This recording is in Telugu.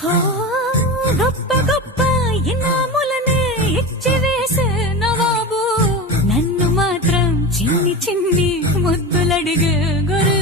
హో, గొప్ప గొప్ప ఇనాములనే ఇచ్చి వేసే నవాబు నన్ను మాత్రం చిన్ని చిన్ని ముద్దులడిగే గొర్రె